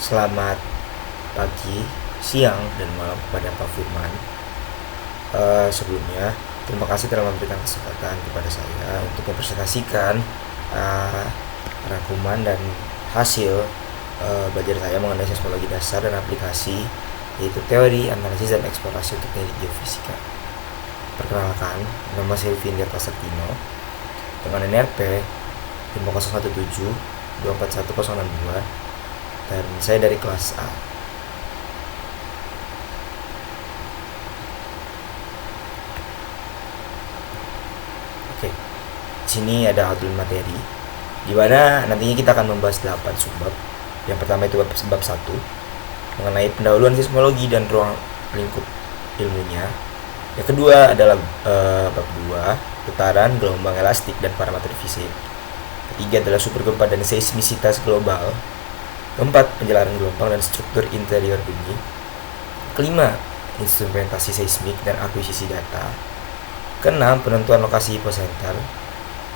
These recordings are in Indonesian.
Selamat pagi, siang, dan malam kepada Pak Firman. Sebelumnya, terima kasih telah memberikan kesempatan kepada saya untuk mempresentasikan uh, rangkuman dan hasil belajar saya mengenai seismologi dasar dan aplikasi, yaitu teori, analisis, dan eksplorasi untuk teknik geofisika. Perkenalkan, nama saya Vindir Pasatino dengan NRP 5017 241062 dan saya dari kelas A. Oke, di sini ada outline materi di mana nantinya kita akan membahas 8 subbab. Yang pertama itu bab 1 mengenai pendahuluan seismologi dan ruang lingkup ilmunya. Yang kedua adalah bab 2 putaran, gelombang elastik, dan parameter fisik. Ketiga adalah super gempa dan seismisitas global. Keempat, penjelasan gelombang dan struktur interior bumi. Kelima, instrumentasi seismik dan akuisisi data. Keenam, penentuan lokasi hypocenter.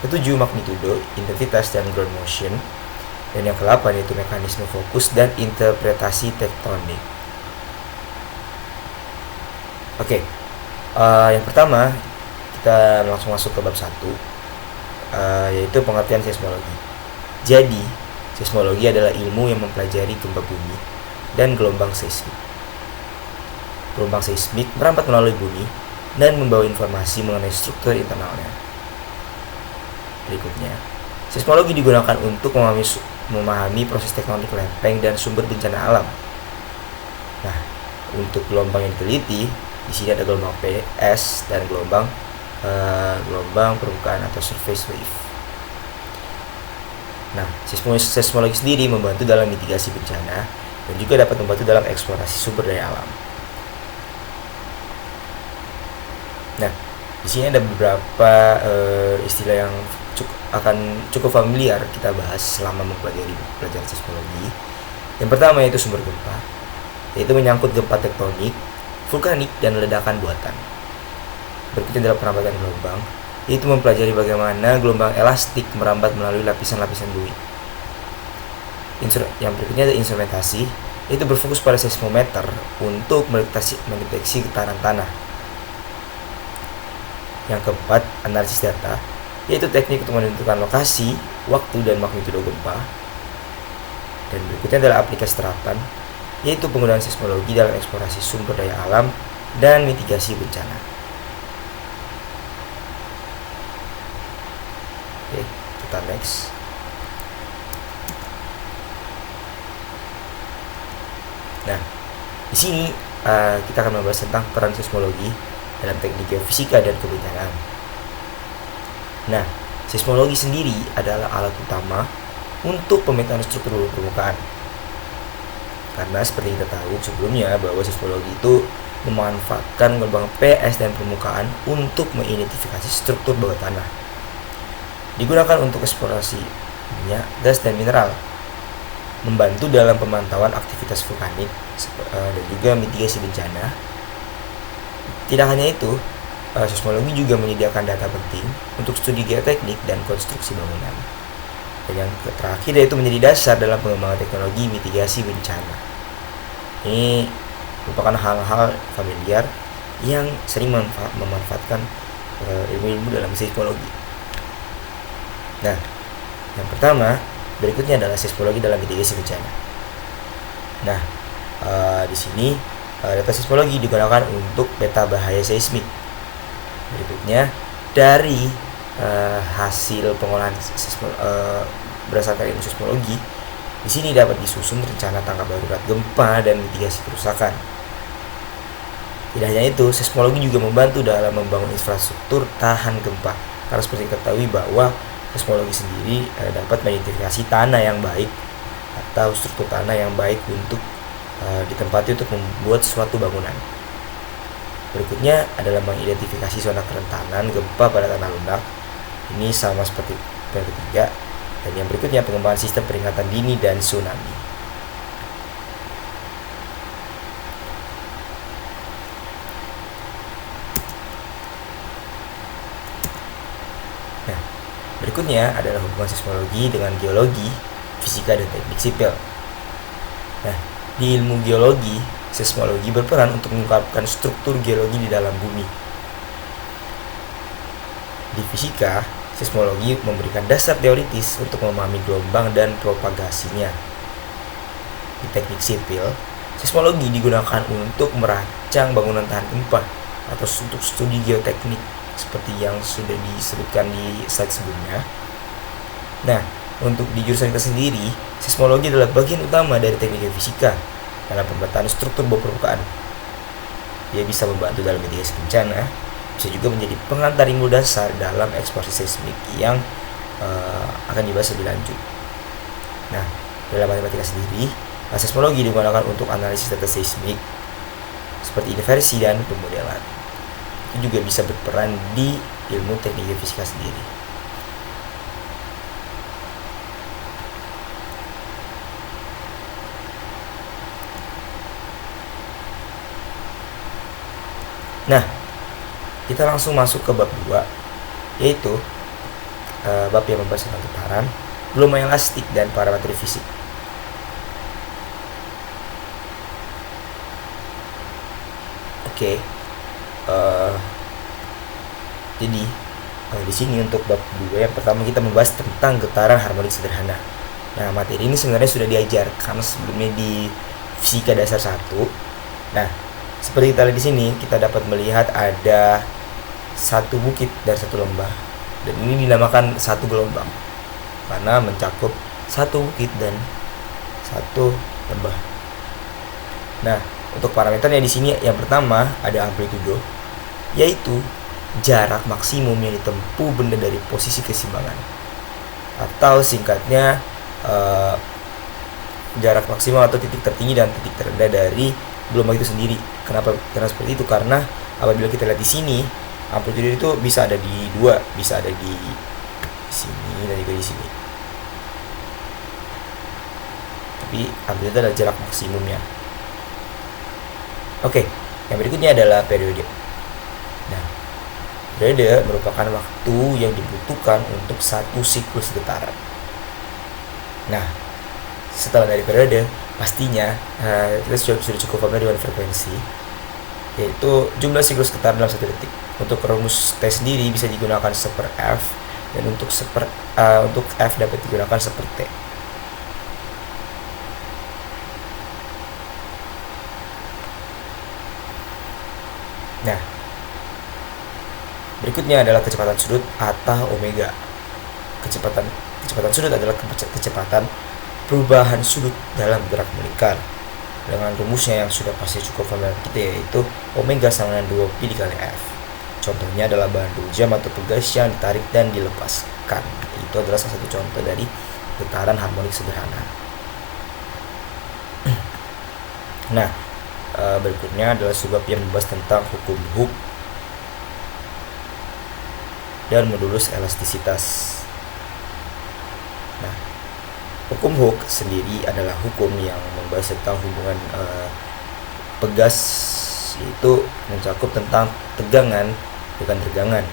Ketujuh, magnitudo, intensitas, dan ground motion. Dan yang ke-8 yaitu mekanisme fokus dan interpretasi tektonik. Oke, yang pertama kita langsung masuk ke bab 1, yaitu pengertian seismologi. Jadi, seismologi adalah ilmu yang mempelajari gempa bumi dan gelombang seismik. Gelombang seismik merambat melalui bumi dan membawa informasi mengenai struktur internalnya. Berikutnya, seismologi digunakan untuk memahami proses tektonik lempeng dan sumber bencana alam. Nah, untuk gelombang yang diteliti, di sini ada gelombang PS dan gelombang permukaan atau surface wave. Nah, seismologi sendiri membantu dalam mitigasi bencana dan juga dapat membantu dalam eksplorasi sumber daya alam. Nah, di sini ada beberapa istilah yang cukup familiar kita bahas selama mempelajari pelajaran seismologi. Yang pertama yaitu sumber gempa, yaitu menyangkut gempa tektonik, vulkanik, dan ledakan buatan. Berikutnya adalah perambatan gelombang, yaitu mempelajari bagaimana gelombang elastik merambat melalui lapisan-lapisan bumi. Yang berikutnya ada instrumentasi, yaitu berfokus pada seismometer untuk mendeteksi getaran tanah. Yang keempat, analisis data, yaitu teknik untuk menentukan lokasi, waktu, dan magnitudo gempa. Dan berikutnya adalah aplikasi terapan, yaitu penggunaan seismologi dalam eksplorasi sumber daya alam dan mitigasi bencana. Oke, kita next. Nah, di sini kita akan membahas tentang peran seismologi dalam teknik geofisika dan kebencanaan. Nah, seismologi sendiri adalah alat utama untuk pemetaan struktur permukaan. Karena seperti kita tahu sebelumnya bahwa seismologi itu memanfaatkan gelombang PS dan permukaan untuk mengidentifikasi struktur bawah tanah. Digunakan untuk eksplorasi minyak, gas, dan mineral, membantu dalam pemantauan aktivitas vulkanik dan juga mitigasi bencana. Tidak hanya itu, seismologi juga menyediakan data penting untuk studi geoteknik dan konstruksi bangunan. Dan yang terakhir yaitu menjadi dasar dalam pengembangan teknologi mitigasi bencana. Ini merupakan hal-hal familiar yang sering memanfaatkan ilmu-ilmu dalam seismologi. Nah, yang pertama berikutnya adalah seismologi dalam mitigasi bencana. Nah, di sini data seismologi digunakan untuk peta bahaya seismik. Berikutnya, dari hasil pengolahan berdasarkan ilmu seismologi, di sini dapat disusun rencana tanggap darurat gempa dan mitigasi kerusakan. Tidak hanya itu, seismologi juga membantu dalam membangun infrastruktur tahan gempa. Karena seperti kita ketahui bahwa seismologi sendiri dapat mengidentifikasi tanah yang baik atau struktur tanah yang baik untuk ditempati untuk membuat suatu bangunan. Berikutnya adalah mengidentifikasi zona kerentanan gempa pada tanah lunak. Ini sama seperti yang ketiga. Dan yang berikutnya pengembangan sistem peringatan dini dan tsunami. Nah, berikutnya adalah hubungan seismologi dengan geologi, fisika, dan teknik sipil. Nah, di ilmu geologi, seismologi berperan untuk mengungkapkan struktur geologi di dalam bumi. Di fisika, seismologi memberikan dasar teoritis untuk memahami gelombang dan propagasinya. Di teknik sipil, seismologi digunakan untuk merancang bangunan tahan gempa atau untuk studi geoteknik seperti yang sudah disebutkan di slide sebelumnya. Nah, untuk di jurusan kita sendiri, seismologi adalah bagian utama dari teknik geofisika dalam pemetaan struktur bawah permukaan. Dia bisa membantu dalam mitigasi bencana, bisa juga menjadi pengantar ilmu dasar dalam eksplorasi seismik yang akan dibahas lebih lanjut. Nah, dalam matematika sendiri, seismologi digunakan untuk analisis data seismik seperti inversi dan pemodelan. Itu juga bisa berperan di ilmu teknik geofisika sendiri. Nah, kita langsung masuk ke bab 2, yaitu bab yang membahas tentang getaran, gelombang elastik, dan parameter fisik. Oke, jadi di sini untuk bab 2 yang pertama kita membahas tentang getaran harmonik sederhana. Nah, materi ini sebenarnya sudah diajarkan sebelumnya di fisika dasar 1. Nah, seperti kita lihat di sini, kita dapat melihat ada satu bukit dan satu lembah, dan ini dinamakan satu gelombang karena mencakup satu bukit dan satu lembah. Nah, untuk parameternya di sini yang pertama ada amplitudo, yaitu jarak maksimum yang ditempuh benda dari posisi keseimbangan, atau singkatnya jarak maksimal atau titik tertinggi dan titik terendah dari gelombang itu sendiri. Kenapa seperti itu? Karena apabila kita lihat di sini, amplitudo itu bisa ada di dua, bisa ada di sini dan juga di sini. Tapi amplitudo adalah jarak maksimumnya. Oke, yang berikutnya adalah periode. Nah, periode merupakan waktu yang dibutuhkan untuk satu siklus getaran. Nah, setelah dari periode, pastinya kita sudah cukup familiar dengan frekuensi, yaitu jumlah siklus getaran dalam 1 detik. Untuk rumus T sendiri bisa digunakan 1/F, dan untuk F dapat digunakan 1/T. Nah, berikutnya adalah kecepatan sudut atau omega. Kecepatan sudut adalah kecepatan perubahan sudut dalam gerak melingkar dengan rumusnya yang sudah pasti cukup familiar kita, yaitu omega sama dengan 2pi dikali F. Contohnya adalah bahan jam atau pegas yang ditarik dan dilepaskan. Itu adalah salah satu contoh dari getaran harmonik sederhana. Nah, berikutnya adalah subbab yang membahas tentang hukum Hooke dan modulus elastisitas. Nah, hukum Hooke sendiri adalah hukum yang membahas tentang hubungan pegas, yaitu mencakup tentang tegangan dengan tegangan.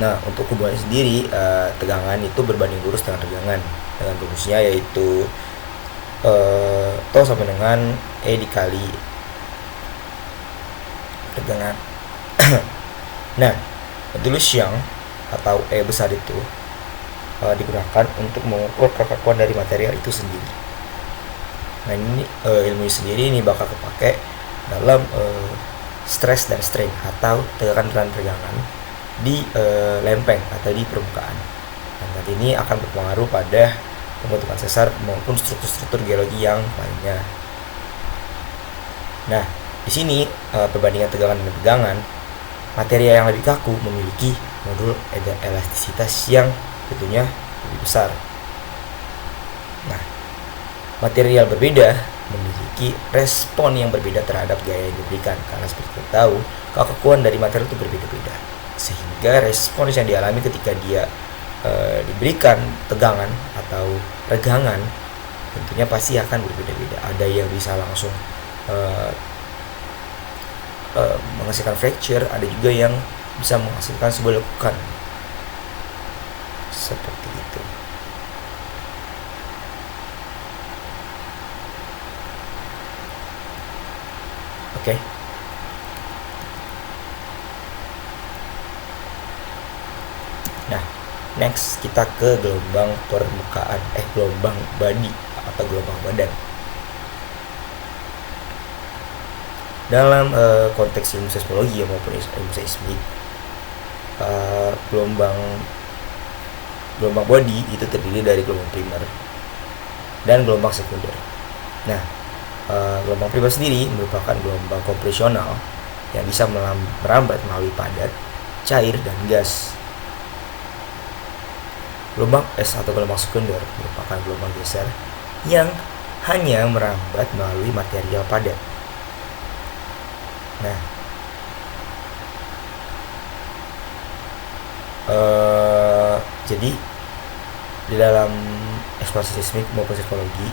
Nah, untuk hubungan sendiri, tegangan itu berbanding lurus dengan tegangan, dengan rumusnya yaitu T sama dengan E dikali tegangan. Nah, modulus Young atau E besar itu digunakan untuk mengukur kekakuan dari material itu sendiri. Nah, ini ilmu sendiri ini bakal kepake dalam stress dan strain atau tegangan dan tegangan di lempeng atau di permukaan. Nah, nanti ini akan berpengaruh pada pembentukan sesar maupun struktur-struktur geologi yang lainnya. Nah, di sini perbandingan tegangan dan tegangan, material yang lebih kaku memiliki modul elastisitas yang tentunya lebih besar. Nah, material berbeda memiliki respon yang berbeda terhadap gaya yang diberikan, karena seperti kita tahu kekakuan dari material itu berbeda-beda, sehingga respons yang dialami ketika dia diberikan tegangan atau regangan tentunya pasti akan berbeda-beda. Ada yang bisa langsung menghasilkan fracture, ada juga yang bisa menghasilkan sebuah lekukan seperti itu. Oke. Nah, next kita ke gelombang permukaan, gelombang body atau gelombang badan. Dalam konteks ilmu seismologi maupun ilmu seismik, gelombang body itu terdiri dari gelombang primer dan gelombang sekunder. Nah, gelombang primer sendiri merupakan gelombang kompresional yang bisa merambat melalui padat, cair, dan gas. Gelombang es atau gelombang sekunder merupakan gelombang geser yang hanya merambat melalui material padat. Nah, jadi di dalam eksplorasi seismik maupun seismologi,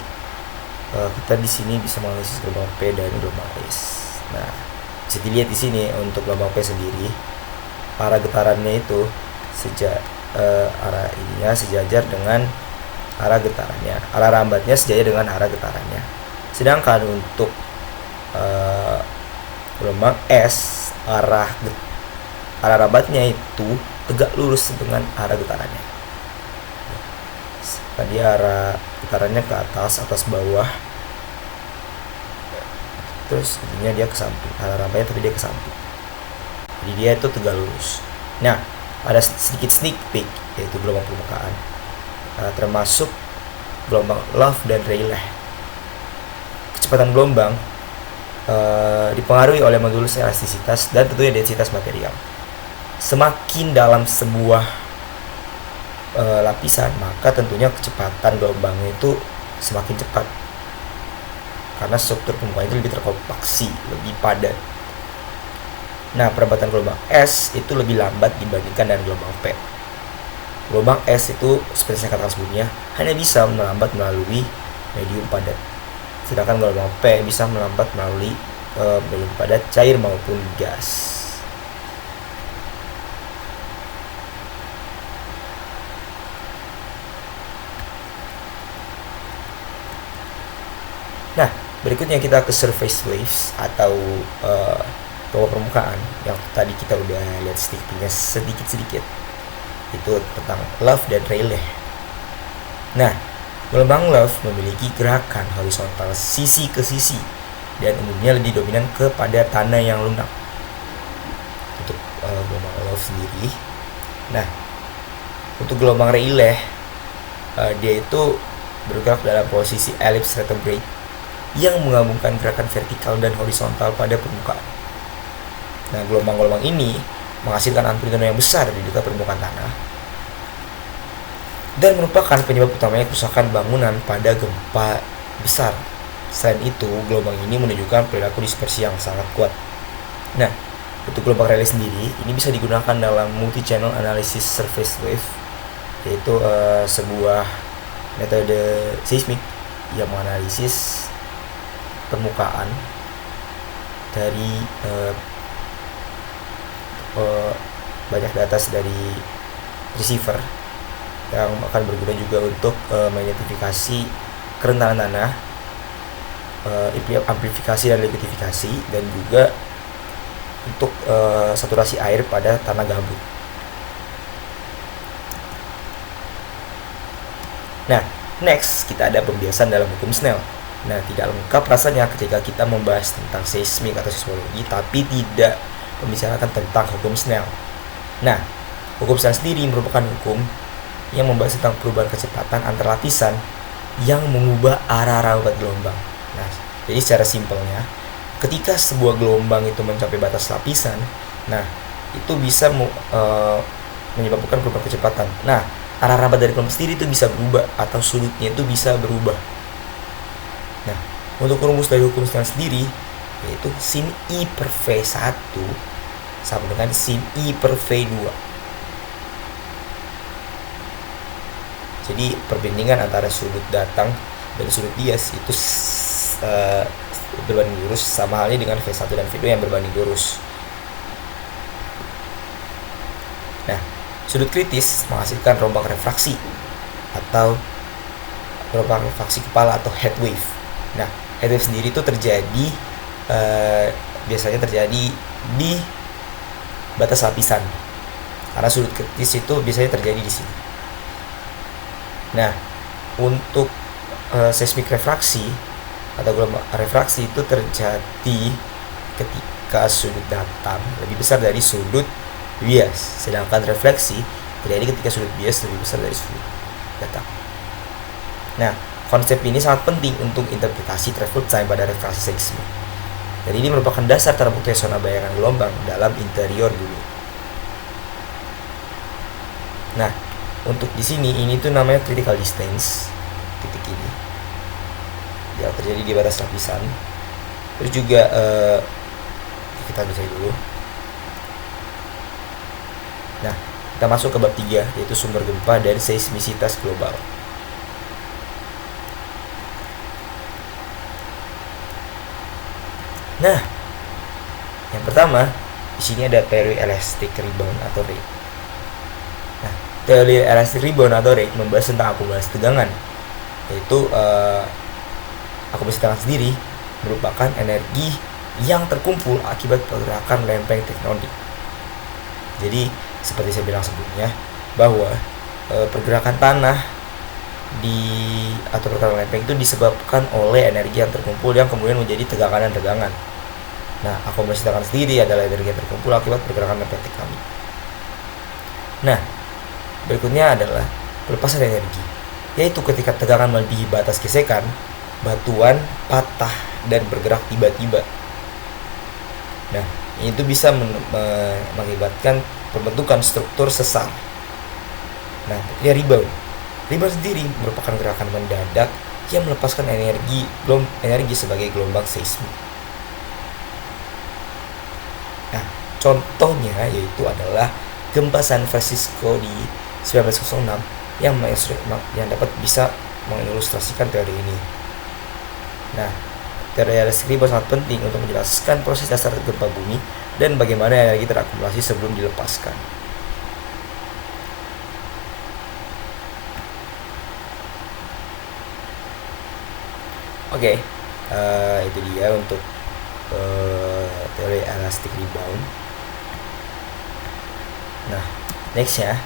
kita di sini bisa menganalisis gelombang P dan gelombang S. Nah, bisa dilihat di sini untuk gelombang P sendiri, arah getarannya itu arah ininya sejajar dengan arah getarannya, arah rambatnya sejajar dengan arah getarannya. Sedangkan untuk gelombang S, arah rambatnya itu tegak lurus dengan arah getarannya. Tadi arah getarannya ke atas bawah, terus intinya dia ke samping, arah rambatnya tapi dia ke samping, jadi dia itu tegak lurus. Nah, ada sedikit sneak peek yaitu gelombang permukaan, termasuk gelombang Love dan Rayleigh. Kecepatan gelombang dipengaruhi oleh modulus elastisitas dan tentunya densitas material. Semakin dalam sebuah lapisan, maka tentunya kecepatan gelombangnya itu semakin cepat karena struktur permukaan itu lebih terkompaksi, lebih padat. Nah, perambatan gelombang S itu lebih lambat dibandingkan dengan gelombang P. Gelombang S itu seperti saya katakan sebelumnya hanya bisa melambat melalui medium padat, sedangkan gelombang P bisa melambat melalui medium padat, cair maupun gas. Nah, berikutnya kita ke surface waves atau bawah permukaan yang tadi kita udah lihat sedikit-sedikit. Itu tentang Love dan Rayleigh. Nah, gelombang Love memiliki gerakan horizontal sisi ke sisi dan umumnya lebih dominan kepada tanah yang lunak. Untuk gelombang Love sendiri. Nah, untuk gelombang Rayleigh, dia itu bergerak dalam posisi ellipse retrograde yang menggabungkan gerakan vertikal dan horizontal pada permukaan. Nah, gelombang-gelombang ini menghasilkan amplitude yang besar di dekat permukaan tanah dan merupakan penyebab utamanya kerusakan bangunan pada gempa besar. Selain itu, gelombang ini menunjukkan perilaku dispersi yang sangat kuat. Nah, untuk gelombang Rayleigh sendiri, ini bisa digunakan dalam multi-channel analysis surface wave, yaitu sebuah metode seismik yang menganalisis permukaan dari banyak data dari receiver yang akan berguna juga untuk mengidentifikasi kerentanan tanah, amplifikasi dan liquidifikasi, dan juga untuk saturasi air pada tanah gambut. Nah, next kita ada pembiasan dalam hukum Snell. Nah, tidak lengkap rasanya ketika kita membahas tentang seismik atau seismologi tapi tidak membicarakan tentang hukum Snell. Nah, hukum Snell sendiri merupakan hukum yang membahas tentang perubahan kecepatan antar lapisan yang mengubah arah rambat gelombang. Nah, jadi secara simpelnya, ketika sebuah gelombang itu mencapai batas lapisan, nah itu bisa menyebabkan perubahan kecepatan. Nah, arah rambat dari gelombang sendiri itu bisa berubah atau sudutnya itu bisa berubah. Nah, untuk rumus dari hukum Snell sendiri yaitu sin I per V1 sama dengan sin I per V2. Jadi perbandingan antara sudut datang dan sudut bias itu berbanding lurus, sama halnya dengan V1 dan V2 yang berbanding lurus. Nah, sudut kritis menghasilkan rombak refraksi atau rombak refraksi kepala atau head wave. Nah, head wave sendiri itu terjadi biasanya terjadi di batas lapisan, karena sudut kritis itu biasanya terjadi di sini. Nah, untuk seismik refraksi atau gelombang refraksi itu terjadi ketika sudut datar lebih besar dari sudut bias, sedangkan refleksi terjadi ketika sudut bias lebih besar dari sudut datar. Nah, konsep ini sangat penting untuk interpretasi travel time pada refraksi seismik. Jadi ini merupakan dasar terbukti zona bayangan gelombang dalam interior bumi. Nah, untuk di sini ini tuh namanya critical distance, titik ini yang terjadi di batas lapisan. Terus juga kita bisa dulu. Nah, kita masuk ke bab 3, yaitu sumber gempa dan seismisitas global. Nah, yang pertama di sini ada teori elastic rebound atau rate. Nah, teori elastic rebound atau rate membahas tentang akumulasi tegangan, yaitu akumulasi tegangan sendiri merupakan energi yang terkumpul akibat pergerakan lempeng tektonik. Jadi seperti saya bilang sebelumnya bahwa pergerakan tanah atau pergerakan lempeng itu disebabkan oleh energi yang terkumpul yang kemudian menjadi tegangan dan tegangan. Nah, akumulasi tegangan sendiri adalah energi yang terkumpul akibat pergerakan lempeng tektonik. Nah, berikutnya adalah pelepasan energi, yaitu ketika tegangan melebihi batas gesekan, batuan patah dan bergerak tiba-tiba. Nah, itu bisa mengakibatkan pembentukan struktur sesar. Nah, ya rebound. Rebound sendiri merupakan gerakan mendadak yang melepaskan energi sebagai gelombang seismik. Nah, contohnya yaitu adalah gempa San Francisco di 1906 yang dapat bisa mengilustrasikan teori ini. Nah, teori elastic rebound sangat penting untuk menjelaskan proses dasar gempa bumi dan bagaimana energi terakumulasi sebelum dilepaskan. Oke, itu dia untuk teori elastic rebound. Nah, nextnya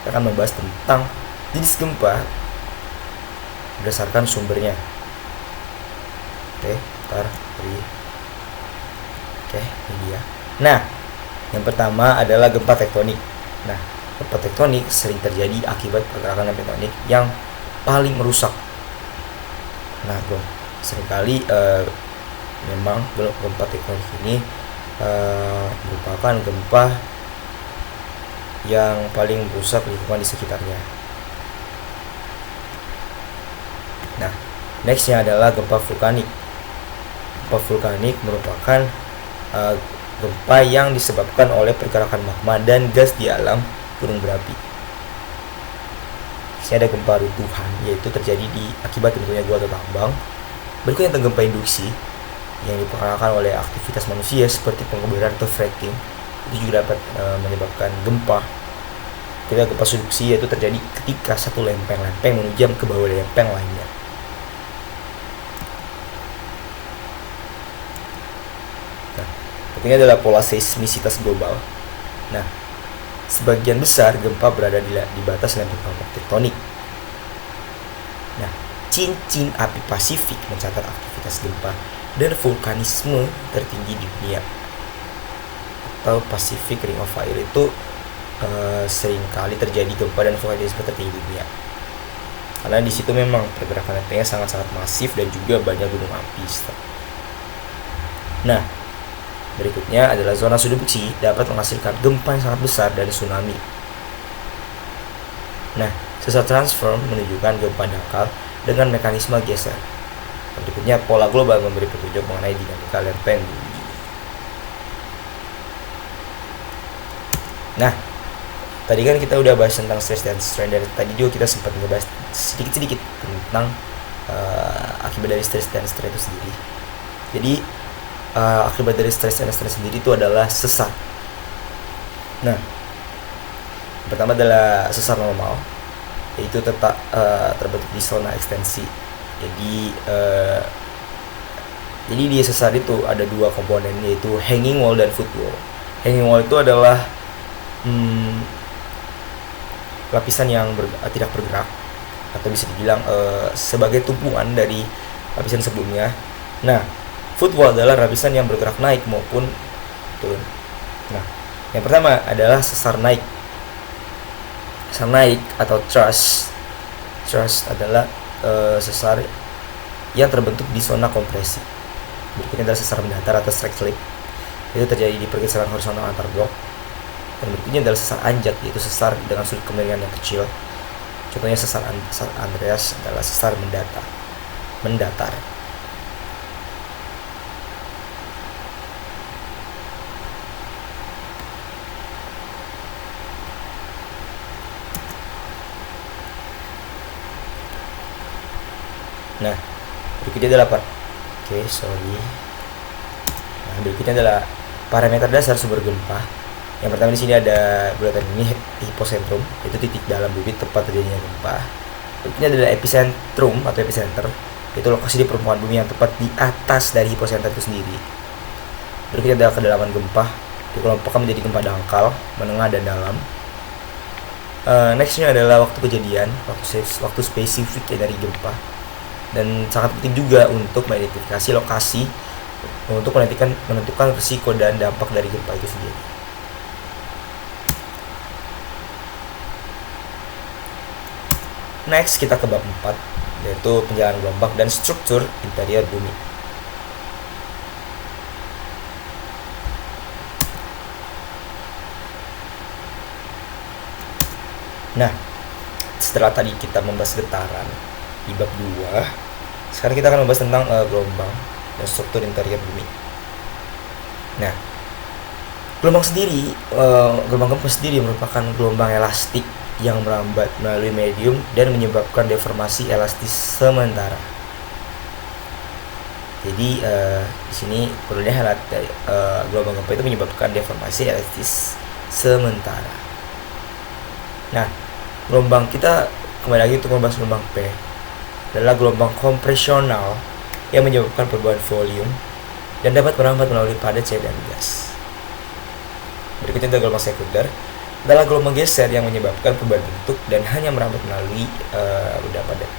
kita akan membahas tentang jenis gempa berdasarkan sumbernya. Oke, ini dia. Nah, yang pertama adalah gempa tektonik. Nah, gempa tektonik sering terjadi akibat pergerakan tektonik yang paling merusak. Nah, seringkali memang gempa tektonik ini merupakan gempa yang paling merusak lingkungan di sekitarnya. Nah, nextnya adalah gempa vulkanik. Gempa vulkanik merupakan gempa yang disebabkan oleh pergerakan magma dan gas di alam gunung berapi. Di sini ada gempa runtuhan, yaitu terjadi akibat terbentuknya gua atau tambang. Berikutnya tentang gempa induksi yang dipengaruhi oleh aktivitas manusia seperti pengeboran atau fracking. Itu juga dapat menyebabkan gempa. Ketika gempa subduksi yaitu terjadi ketika satu lempeng menujam ke bawah lempeng lainnya. Nah, ini adalah pola seismisitas global. Nah, sebagian besar gempa berada di batas lempeng tektonik. Nah, cincin api Pasifik mencatat aktivitas gempa dan vulkanisme tertinggi di dunia, atau Pacific Ring of Fire itu sering kali terjadi gempa dan vulkanisme tertinggi di dunia, karena di situ memang pergerakan lempengnya sangat-sangat masif dan juga banyak gunung api. Nah, berikutnya adalah zona subduksi dapat menghasilkan gempa yang sangat besar dan tsunami. Nah, sesar transform menunjukkan gempa dangkal dengan mekanisme geser. Berikutnya, pola global memberi petunjuk mengenai dinamika lempeng bumi. Nah, tadi kan kita udah bahas tentang stress dan strain, dan tadi juga kita sempat ngebahas sedikit-sedikit tentang akibat dari stress dan strain itu sendiri. Jadi akibat dari stress dan strain sendiri itu adalah sesar. Nah, pertama adalah sesar normal, yaitu tetap terbentuk di zona ekstensi. Jadi Jadi di sesar itu ada dua komponen, yaitu hanging wall dan footwall. Hanging wall itu adalah lapisan yang tidak bergerak, atau bisa dibilang sebagai tumpuan dari lapisan sebelumnya. Nah, footwall adalah lapisan yang bergerak naik maupun turun. Nah, yang pertama adalah sesar naik. Sesar naik atau thrust. Thrust adalah sesar yang terbentuk di zona kompresi. Berikutnya adalah sesar mendatar atau strike slip. Itu terjadi di pergeseran horizontal antar blok. Dan berikutnya adalah sesar anjak, yaitu sesar dengan sudut kemiringan yang kecil. Contohnya sesar Andreas adalah sesar mendatar. Nah, berikutnya adalah berikutnya adalah parameter dasar sumber gempa. Yang pertama di sini ada bulatan ini hipocentrum, itu titik dalam bumi tempat terjadinya gempa. Berikutnya adalah epicentrum atau epicenter, itu lokasi di permukaan bumi yang tepat di atas dari hipocenter itu sendiri. Berikutnya adalah kedalaman gempa, dikelompokkan menjadi gempa dangkal, menengah, dan dalam. Nextnya adalah waktu kejadian, waktu spesifik dari gempa, dan sangat penting juga untuk mengidentifikasi lokasi untuk menentukan risiko dan dampak dari gempa itu sendiri. Next, kita ke bab 4, yaitu penjalanan gelombang dan struktur interior bumi. Nah, setelah tadi kita membahas getaran di bab 2, sekarang kita akan membahas tentang gelombang dan struktur interior bumi. Nah, gelombang gempa sendiri merupakan gelombang elastik yang merambat melalui medium dan menyebabkan deformasi elastis sementara. Jadi di sini perlu dilihat gelombang gempa itu menyebabkan deformasi elastis sementara. Nah, gelombang kita kembali lagi untuk membahas gelombang P adalah gelombang kompresional yang menyebabkan perubahan volume dan dapat merambat melalui padat cair dan gas. Berikutnya adalah gelombang sekunder, adalah gelombang geser yang menyebabkan perubahan bentuk dan hanya merambat melalui udara padat.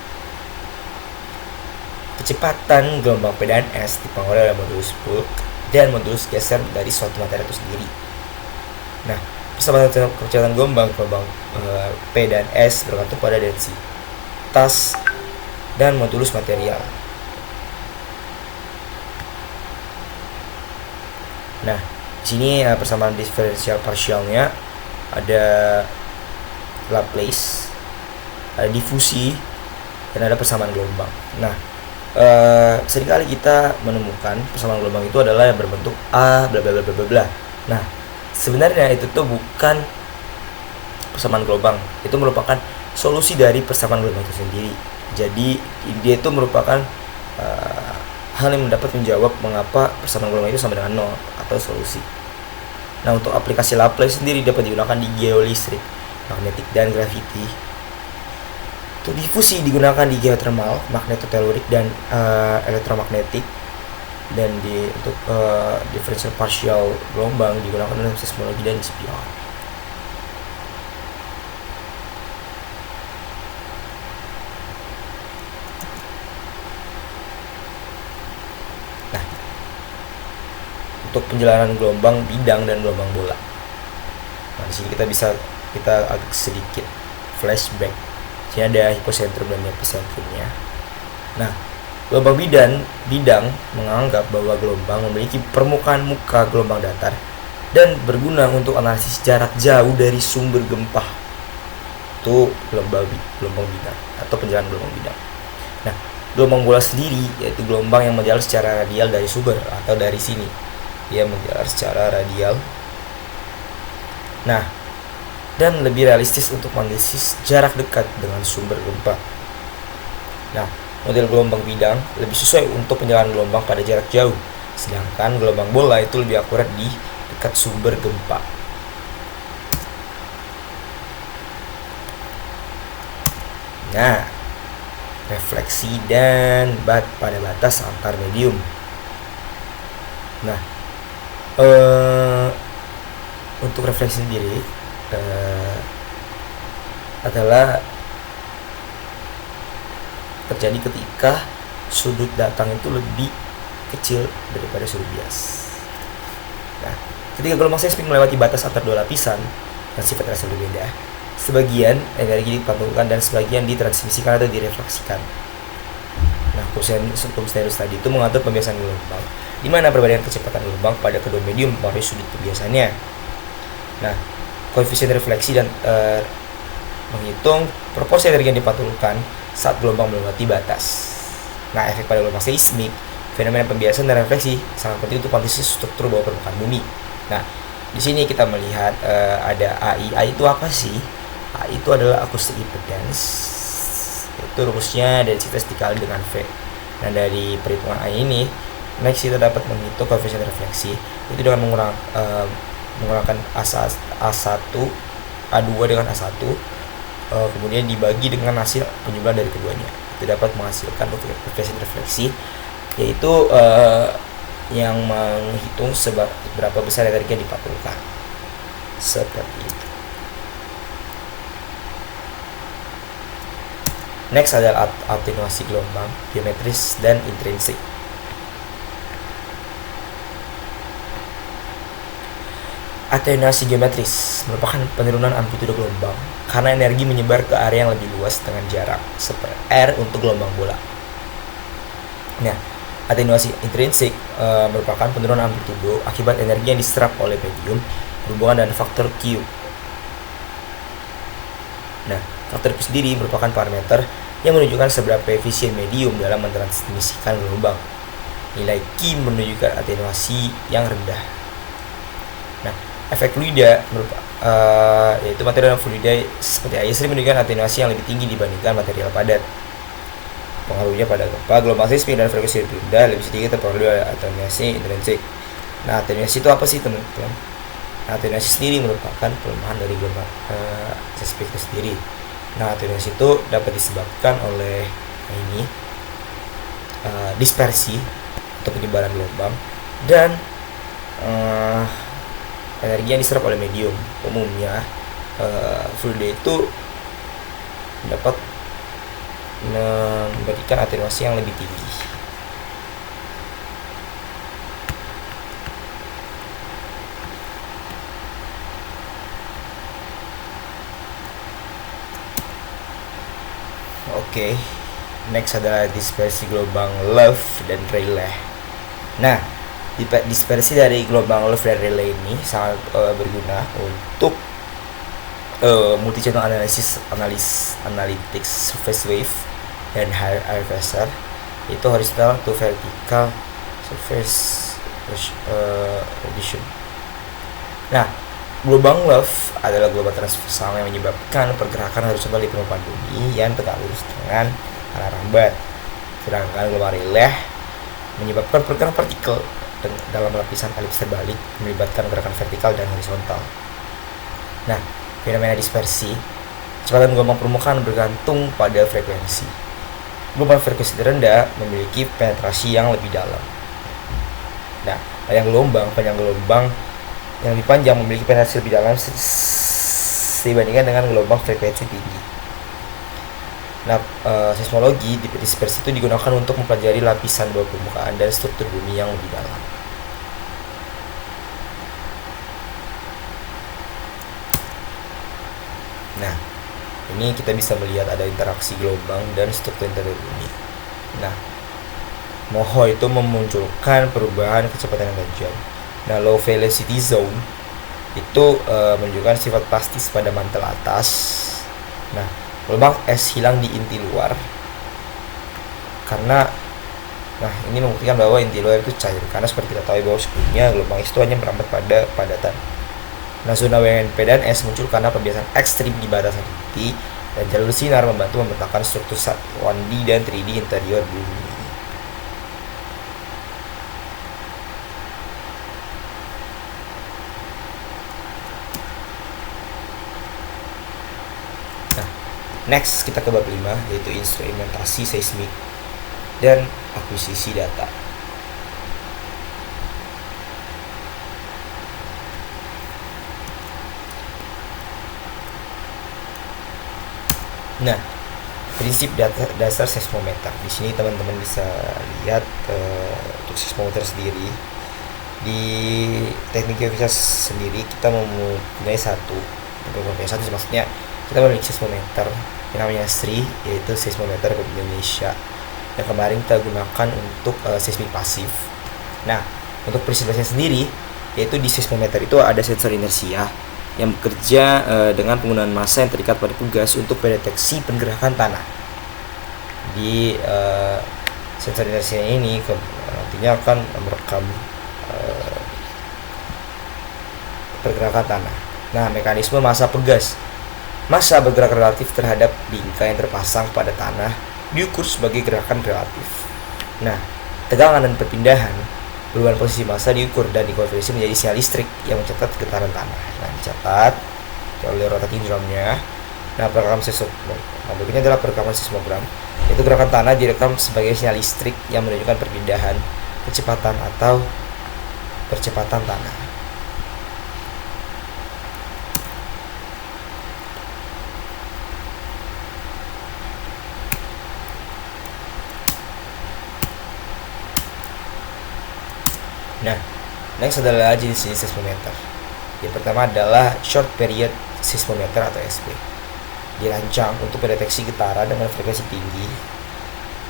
Kecepatan gelombang P dan S dipengaruhi oleh modulus bulk dan modulus geser dari suatu materi itu sendiri. Nah, kecepatan gelombang P dan S bergantung pada densitas dan modulus material. Nah, di sini persamaan diferensial parsialnya ada Laplace, ada difusi, dan ada persamaan gelombang. Nah, seringkali kita menemukan persamaan gelombang itu adalah yang berbentuk A bla bla bla bla bla. Nah, sebenarnya itu tuh bukan persamaan gelombang, itu merupakan solusi dari persamaan gelombang itu sendiri. Jadi dia itu merupakan hal yang dapat menjawab mengapa persamaan gelombang itu sama dengan 0 atau solusi. Nah, untuk aplikasi Laplace sendiri dapat digunakan di geolistrik, magnetik, dan graviti. Untuk difusi digunakan di geothermal, magnetotelurik, dan elektromagnetik. Dan untuk differential partial gelombang digunakan dalam seismologi dan CPR. Untuk penjelasan gelombang bidang dan gelombang bola. Nah, di sini kita agak sedikit flashback. Di sini ada hipocentrum dan epicentrumnya. Nah, gelombang bidang menganggap bahwa gelombang memiliki permukaan muka gelombang datar dan berguna untuk analisis jarak jauh dari sumber gempa. Itu gelombang bidang atau penjelasan gelombang bidang. Nah, gelombang bola sendiri yaitu gelombang yang menjalar secara radial dari sumber atau dari sini. Dia menjalar secara radial. Nah, dan lebih realistis untuk menganalisis jarak dekat dengan sumber gempa. Nah, model gelombang bidang lebih sesuai untuk penjelasan gelombang pada jarak jauh, sedangkan gelombang bola itu lebih akurat di dekat sumber gempa. Nah, refleksi dan pada batas antar medium. Nah, untuk refleksi sendiri adalah terjadi ketika sudut datang itu lebih kecil daripada sudut bias. Nah, ketika gelombang seismik melewati batas antar dua lapisan dan sifatnya terasa berbeda, sebagian energi dipantulkan dan sebagian ditransmisikan atau direfleksikan. Nah, Hukum-Stenus tadi itu mengatur pembiasaan gelombang, di mana perbedaan kecepatan gelombang pada kedua medium mempengaruhi sudut pembiasaannya. Nah, koefisien refleksi dan menghitung proporsi energi yang dipantulkan saat gelombang melewati batas. Nah, efek pada gelombang seismik, fenomena pembiasaan dan refleksi sangat penting untuk kondisi struktur bawah permukaan bumi. Nah, di sini kita melihat ada AI. AI itu apa sih? AI itu adalah acoustic impedance. Itu rumusnya densitas dikali dengan V. Nah, dari perhitungan AI ini, next kita dapat menghitung koefisien refleksi itu dengan menggunakan A1 A2 dengan A1, kemudian dibagi dengan hasil penjumlahan dari keduanya. Itu dapat menghasilkan koefisien refleksi, yaitu yang menghitung seberapa besar energi yang dipantulkan. Seperti itu. Next adalah atenuasi gelombang, geometris dan intrinsik. Atenuasi geometris merupakan penurunan amplitude gelombang karena energi menyebar ke area yang lebih luas dengan jarak seperti R untuk gelombang bola. Nah, atenuasi intrinsik merupakan penurunan amplitude akibat energi yang diserap oleh medium berhubungan dengan faktor Q. Nah, faktor Q sendiri merupakan parameter yang menunjukkan seberapa efisien medium dalam mentransmisikan gelombang. Nilai Q menunjukkan atenuasi yang rendah. Nah, efek fluida yaitu materi dalam fluida seperti air sering menunjukkan atenuasi yang lebih tinggi dibandingkan material padat. Pengaruhnya pada gempa, gelombang seismik dan frekuensi fluida lebih sedikit terpengaruh oleh atenuasi intrinsik. Nah, atenuasi itu apa sih, teman-teman? Nah, atenuasi sendiri merupakan pelemahan dari gelombang seismik itu sendiri. Nah, atenuasi itu dapat disebabkan oleh ini dispersi atau penyebaran gelombang dan energi yang diserap oleh medium. Umumnya fluida itu dapat memberikan atenuasi yang lebih tinggi. Oke, next adalah dispersi gelombang Love dan Rayleigh. Nah, dispersi dari gelombang Love dan Rayleigh ini sangat berguna untuk multi-channel analytics surface wave dan high pressure, itu horizontal to vertical surface radiation. Nah, gelombang Love adalah gelombang transversal yang menyebabkan pergerakan horizontal di permukaan bumi yang tegak lurus dengan arah rambat. Sedangkan gelombang Rayleigh menyebabkan pergerakan partikel dalam lapisan elips terbalik, melibatkan gerakan vertikal dan horizontal. Nah, fenomena dispersi, kecepatan gelombang permukaan bergantung pada frekuensi. Gelombang frekuensi terendah memiliki penetrasi yang lebih dalam. Nah, panjang gelombang yang lebih panjang memiliki penetrasi lebih dalam dibandingkan dengan gelombang frekuensi tinggi. Nah, seismologi dispersi itu digunakan untuk mempelajari lapisan bawah permukaan dan struktur bumi yang lebih dalam. Nah, ini kita bisa melihat ada interaksi gelombang dan struktur interior bumi. Nah, MOHO itu memunculkan perubahan kecepatan yang tajam. Nah, low velocity zone itu menunjukkan sifat plastis pada mantel atas. Nah, gelombang es hilang di inti luar karena ini membuktikan bahwa inti luar itu cair, karena seperti kita tahu bahwa sebelumnya gelombang es itu hanya merambat pada padatan. Nah, zona WNP dan es muncul karena pembiasan ekstrim di batasan inti dan jalur sinar membantu memetakan struktur 1D dan 3D interior bumi. Next, kita ke bab 5, yaitu instrumentasi seismik dan akuisisi data. Nah, prinsip dasar seismometer. Di sini teman-teman bisa lihat untuk seismometer sendiri. Di teknik geofisika sendiri kita mempunyai maksudnya kita memiliki seismometer yang namanya SRI, yaitu Seismometer Republik Indonesia, yang kemarin kita gunakan untuk seismik pasif. Nah, untuk prinsip dasarnya sendiri, yaitu di seismometer itu ada sensor inersia yang bekerja dengan penggunaan massa yang terikat pada pegas untuk mendeteksi pergerakan tanah. Di sensor inersia ini nantinya akan merekam pergerakan tanah. Nah, mekanisme massa pegas. Massa bergerak relatif terhadap bingkai yang terpasang pada tanah diukur sebagai gerakan relatif. Nah, tegangan dan perpindahan perubahan posisi massa diukur dan dikonversi menjadi sinyal listrik yang mencatat getaran tanah. Nah, dicatat oleh rotating drumnya. Nah, berikutnya adalah perekaman seismogram. Yaitu gerakan tanah direkam sebagai sinyal listrik yang menunjukkan perpindahan, kecepatan atau percepatan tanah. Nah, next adalah jenis-jenis seismometer. Yang pertama adalah short period seismometer atau SP. Dirancang untuk mendeteksi getaran dengan frekuensi tinggi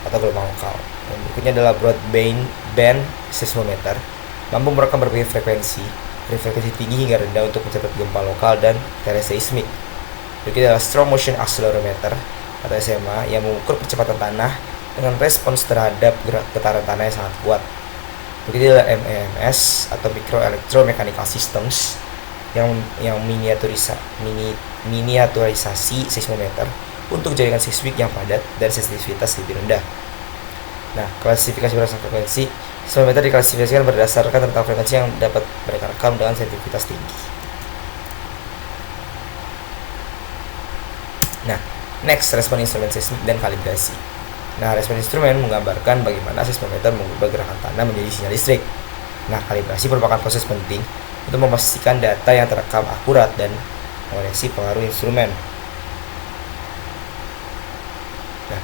atau gelombang lokal. Yang berikutnya adalah broadband seismometer, mampu merekam berbagai frekuensi, dari frekuensi tinggi hingga rendah untuk mencatat gempa lokal dan teleseismik. Berikutnya adalah strong motion accelerometer atau SMA yang mengukur percepatan tanah dengan respons terhadap getaran tanah yang sangat kuat. Berikutnya adalah MEMS atau Micro Electromechanical Systems yang miniaturisasi seismometer untuk jaringan seismik yang padat dan sensitivitas lebih rendah. Nah, klasifikasi berdasarkan frekuensi, seismometer diklasifikasikan berdasarkan tentang frekuensi yang dapat mereka rekam dengan sensitivitas tinggi. Nah, next, respon instrumen seismik dan kalibrasi. Nah, respon instrumen menggambarkan bagaimana seismometer mengubah gerakan tanah menjadi sinyal listrik. Nah, kalibrasi merupakan proses penting untuk memastikan data yang terekam akurat dan mengoreksi pengaruh instrumen. Nah,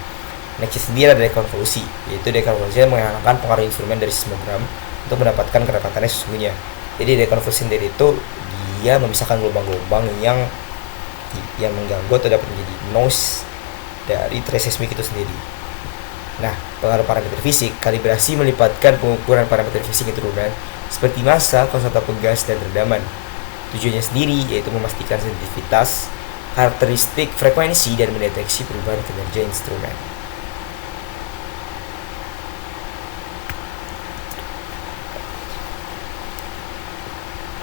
next sendiri ada dekonvolusi, yaitu dekonvolusi yang menghilangkan pengaruh instrumen dari seismogram untuk mendapatkan gerakan tanah sesungguhnya. Jadi dekonvolusi sendiri itu dia memisahkan gelombang-gelombang yang mengganggu atau dapat menjadi noise dari trace seismik itu sendiri. Nah, pengaruh parameter fisik, kalibrasi melibatkan pengukuran parameter fisik instrumen seperti massa, konstanta pegas, dan rendaman. Tujuannya sendiri yaitu memastikan sensitivitas, karakteristik, frekuensi, dan mendeteksi perubahan kinerja instrumen.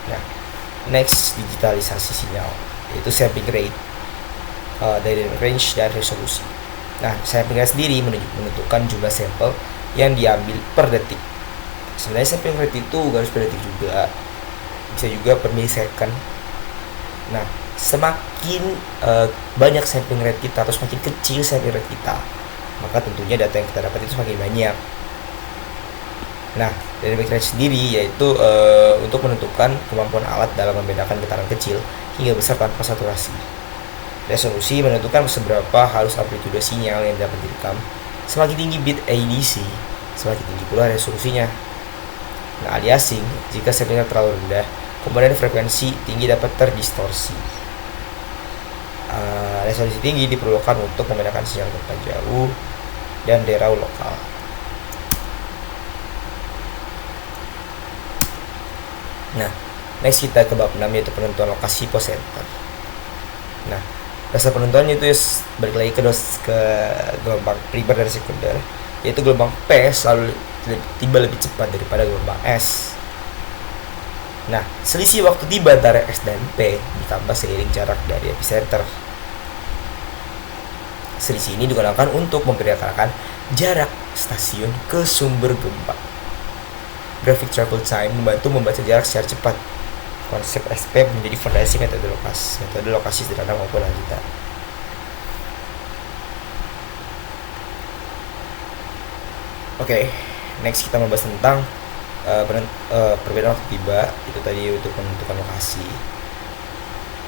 Nah, next, digitalisasi sinyal, yaitu sampling rate, dynamic range, dan resolusi. Nah, sampling rate sendiri menentukan jumlah sampel yang diambil per detik. Sebenarnya sampling rate itu harus per detik juga, bisa juga per milisecond. Nah, semakin banyak sampling rate kita atau semakin kecil sampling rate kita, maka tentunya data yang kita dapat itu semakin banyak. Nah, dynamic range sendiri yaitu untuk menentukan kemampuan alat dalam membedakan getaran kecil hingga besar tanpa saturasi. Resolusi menentukan seberapa halus amplitude sinyal yang dapat direkam. Semakin tinggi bit ADC, semakin tinggi pula resolusinya. Nah, aliasing, jika sampling terlalu rendah, komponen frekuensi tinggi dapat terdistorsi. Resolusi tinggi diperlukan untuk membedakan sinyal gempa jauh dan derau lokal. Nah, next kita ke bab 6 yaitu penentuan lokasi pose center. Nah, dasar penentuannya itu balik lagi ke gelombang primer dan sekunder, yaitu gelombang P selalu tiba lebih cepat daripada gelombang S. Nah, selisih waktu tiba antara S dan P ditambah seiring jarak dari epicenter. Selisih ini digunakan untuk memperkirakan jarak stasiun ke sumber gempa. Graphic travel time membantu membaca jarak secara cepat. Konsep SP menjadi fondasi metode lokasi sederhana maupun lanjutan. Oke, next kita membahas tentang perbedaan waktu tiba, itu tadi untuk menentukan lokasi.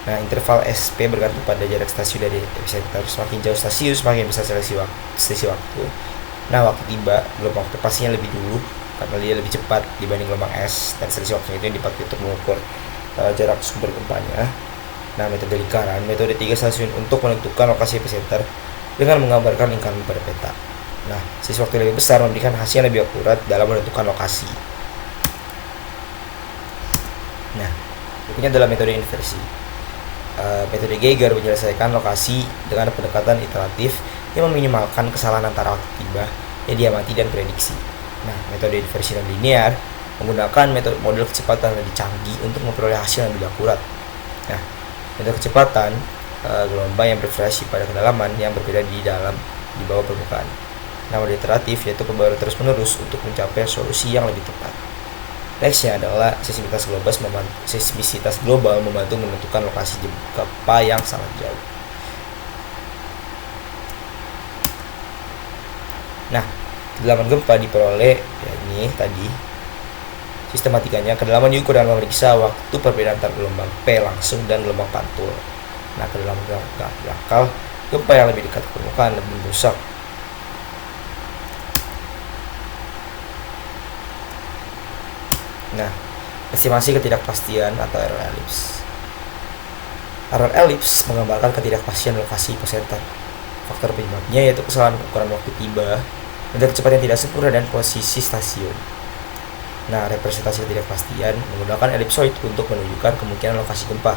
Nah, interval SP bergantung pada jarak stasiun dari epicenter. Semakin jauh stasiun, semakin besar selisih waktu. Nah, waktu tiba, gelombang pastinya lebih dulu karena dia lebih cepat dibanding gelombang S, dan selisih waktu itu yang dipakai untuk mengukur jarak sumber gempanya. Nah, metode lingkaran, metode 3 stasiun untuk menentukan lokasi epicenter dengan menggambarkan lingkaran pada peta. Nah, selisih waktu lebih besar memberikan hasil yang lebih akurat dalam menentukan lokasi. Nah, berikutnya adalah metode inversi. Metode Geiger menyelesaikan lokasi dengan pendekatan iteratif yang meminimalkan kesalahan antara waktu tiba yang diamati dan prediksi. Nah, metode inversi non linear menggunakan model kecepatan lebih canggih untuk memperoleh hasil yang lebih akurat. Nah, metode kecepatan gelombang yang bervariasi pada kedalaman yang berbeda di bawah permukaan. Nah, model iteratif yaitu pembaruan terus-menerus untuk mencapai solusi yang lebih tepat. Nextnya adalah seismisitas global membantu menentukan lokasi gempa yang sangat jauh. Nah, kedalaman gempa diperoleh ini tadi sistematikanya. Kedalaman diukur dengan memeriksa waktu perbedaan antara gelombang P langsung dan gelombang pantul. Nah, kedalaman dangkal gempa yang lebih dekat ke permukaan lebih rusak. Nah, estimasi ketidakpastian atau error ellipse. Error ellipse menggambarkan ketidakpastian lokasi epicenter. Faktor penyebabnya yaitu kesalahan ukuran waktu tiba, metode kecepatan yang tidak sempurna, dan posisi stasiun. Nah, representasi ketidakpastian menggunakan ellipsoid untuk menunjukkan kemungkinan lokasi gempa.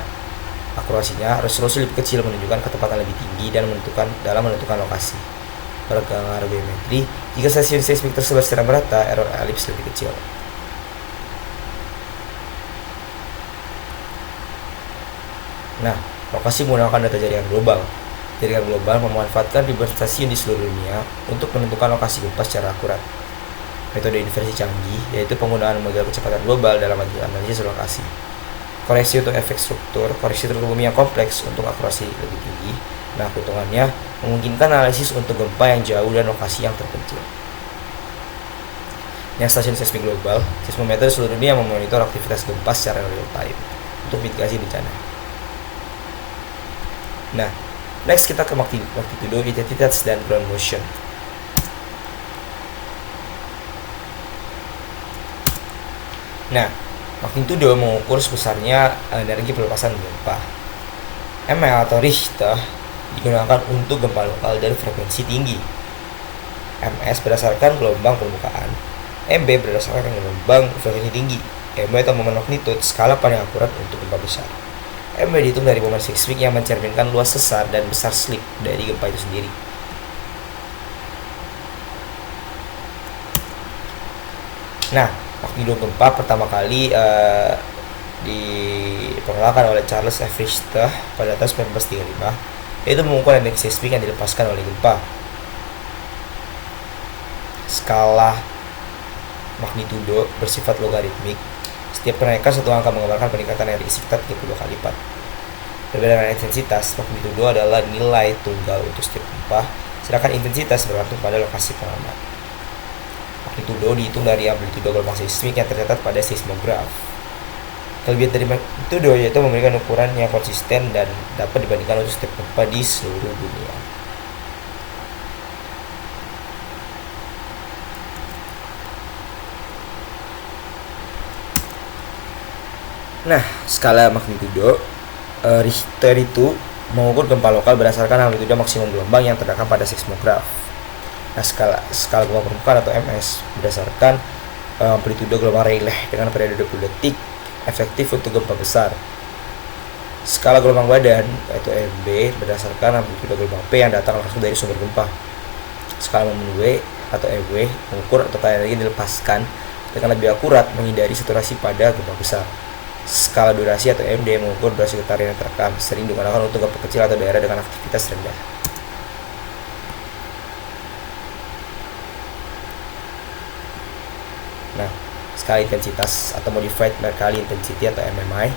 Akurasinya, resolusi lebih kecil menunjukkan ketepatan lebih tinggi dan dalam menentukan lokasi. Pengaruh geometri, jika stasiun seismik tersebar secara merata, error ellipse lebih kecil. Nah, lokasi menggunakan data jaringan global. Jaringan global memanfaatkan ribuan stasiun di seluruh dunia untuk menentukan lokasi gempa secara akurat. Metode inversi canggih yaitu penggunaan model kecepatan global dalam analisis lokasi. Koreksi untuk efek struktur, koreksi struktur bumi yang kompleks untuk akurasi lebih tinggi. Nah, keuntungannya memungkinkan analisis untuk gempa yang jauh dan lokasi yang terpencil. Yang stasiun seismik global, seismometer seluruh dunia memonitor aktivitas gempa secara real time untuk mitigasi bencana. Nah, next kita ke magnitudo, intensitas, dan ground motion. Nah, magnitudo mengukur sebesarnya energi pelepasan gempa. ML atau Richter digunakan untuk gempa lokal dan frekuensi tinggi. MS berdasarkan gelombang permukaan. MB berdasarkan gelombang frekuensi tinggi. MB atau momen magnitude skala paling akurat untuk gempa besar. MB dihitung dari momen seismik yang mencerminkan luas sesar dan besar slip dari gempa itu sendiri. Nah, magnitudo gempa pertama kali diperkenalkan oleh Charles F. Richter pada tahun 1935, yaitu mengukur energi seismik yang dilepaskan oleh gempa. Skala magnitudo bersifat logaritmik. Setiap kenaikan satu angka menggambarkan peningkatan energi sekitar 32 kali lipat. Berbeda dengan intensitas, magnitudo adalah nilai tunggal untuk setiap gempa, sedangkan intensitas bergantung pada lokasi pengamat. Magnitudo dihitung dari amplitudo gelombang seismik yang tercatat pada seismograf. Kelebihan dari magnitudo yaitu memberikan ukuran yang konsisten dan dapat dibandingkan untuk setiap gempa di seluruh dunia. Nah, skala magnitudo Richter itu mengukur gempa lokal berdasarkan amplitudo maksimum gelombang yang terdapat pada seismograf. Nah, skala gelombang permukaan atau MS berdasarkan amplitudo gelombang Rayleigh dengan periode 20 detik efektif untuk gempa besar. Skala gelombang badan yaitu MB berdasarkan amplitudo gelombang P yang datang langsung dari sumber gempa. Skala momen W atau EW mengukur total energi yang dilepaskan dengan lebih akurat menghindari saturasi pada gempa besar. Skala durasi atau MD mengukur durasi getaran yang terekam, sering digunakan untuk gempa kecil atau daerah dengan aktivitas rendah. Nah, skala intensitas atau Modified Mercalli Intensity atau MMI,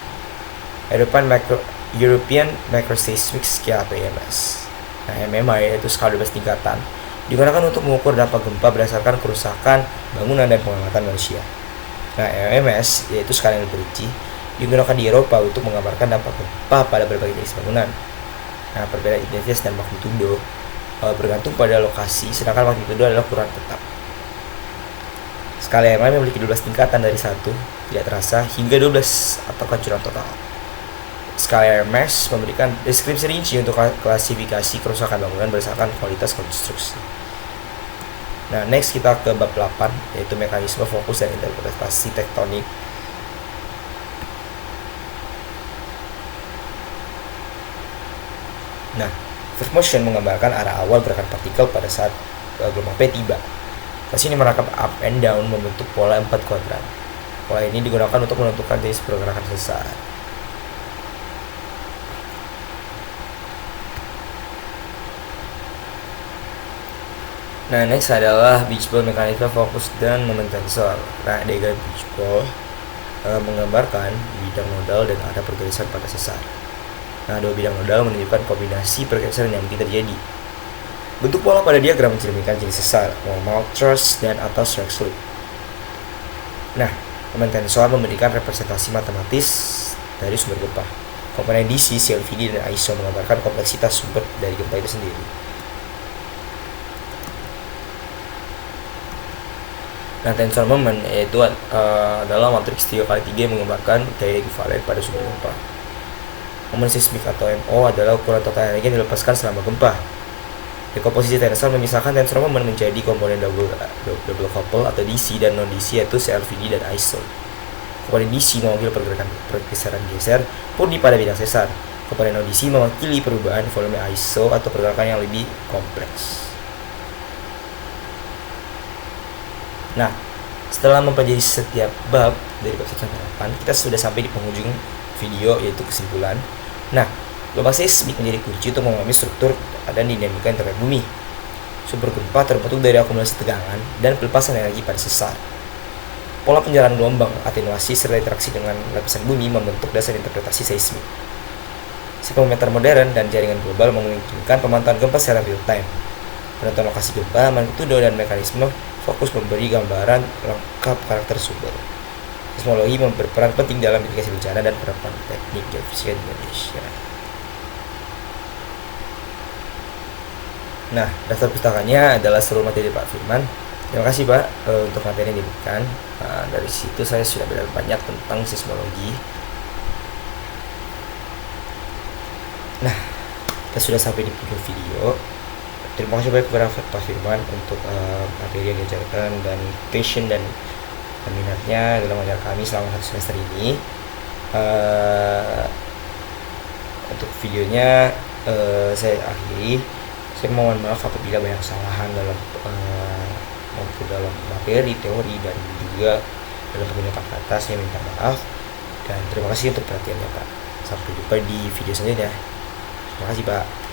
European Microseismic Scale atau EMS. Nah, MMI yaitu skala 12 tingkatan, digunakan untuk mengukur dampak gempa berdasarkan kerusakan bangunan dan pengamatan manusia. Nah, EMS yaitu skala yang lebih rinci, digunakan di Eropa untuk menggambarkan dampak gempa pada berbagai jenis bangunan. Nah, perbedaan intensitas dan magnitudo bergantung pada lokasi, sedangkan magnitudo adalah ukuran tetap. Skala EMA memiliki 12 tingkatan dari 1 tidak terasa hingga 12 atau kehancuran total. Skala RMS memberikan deskripsi rinci untuk klasifikasi kerusakan bangunan berdasarkan kualitas konstruksi. Nah, next kita ke bab 8, yaitu mekanisme fokus dan interpretasi tektonik. Nah, first motion menggambarkan arah awal gerakan partikel pada saat gelombang P tiba. Kelas ini merangkap up and down membentuk pola 4 kuadran. Pola ini digunakan untuk menentukan jenis pergerakan sesar. Nah, next adalah beach ball, mekanisme fokus dan moment tensor. Nah, diagram beach ball menggambarkan bidang nodal dan arah pergerakan pada sesar. Nah, dua bidang nodal menunjukkan kombinasi pergeseran yang mungkin terjadi. Bentuk pola pada diagram mencerminkan jenis sesar, normal, thrust, dan atau strike slip. Nah, moment tensor memberikan representasi matematis dari sumber gempa. Komponen DC, CLVD, dan ISO menggambarkan kompleksitas sumber dari gempa itu sendiri. Nah, tensor moment yaitu adalah matriks 3x3 yang menggambarkan gaya ekuivalen pada sumber gempa. Momen seismik atau MO adalah ukuran total energi yang dilepaskan selama gempa. Dekomposisi tensor memisahkan tensor moment menjadi komponen double couple atau DC dan non DC yaitu CLVD dan ISO. Komponen DC mewakili pergeseran geser murni pada bidang sesar. Komponen non DC mewakili perubahan volume ISO atau pergerakan yang lebih kompleks. Nah, setelah mempelajari setiap bab dari bab 1 sampai 8, kita sudah sampai di penghujung video, yaitu kesimpulan. Nah, gelombang seismik menjadi kunci untuk memahami struktur dan dinamika internet bumi. Sumber gempa terbentuk dari akumulasi tegangan dan pelepasan energi pada sesar. Pola penjalanan gelombang, atenuasi, serta interaksi dengan lapisan bumi membentuk dasar interpretasi seismik. Seismometer modern dan jaringan global memungkinkan pemantauan gempa secara real time. Penentuan lokasi gempa, magnitudo, dan mekanisme fokus memberi gambaran lengkap karakter sumber. Seismologi berperan penting dalam mitigasi bencana dan penerapan teknik geofisika di Indonesia. Nah, daftar pustakanya adalah seluruh materi Pak Firman. Terima kasih Pak untuk materi yang diberikan. Dari situ saya sudah belajar banyak tentang seismologi. Nah, kita sudah sampai di penghujung video. Terima kasih banyak kepada Pak Firman untuk materi yang diajarkan dan passion dan minatnya dalam mengajar kami selama 1 semester ini. Untuk videonya saya akhiri. Saya mohon maaf apabila banyak kesalahan dalam materi, teori, dan juga dalam penggunaan kata. Saya minta maaf dan terima kasih untuk perhatiannya Pak. Sampai jumpa di video selanjutnya. Terima kasih Pak.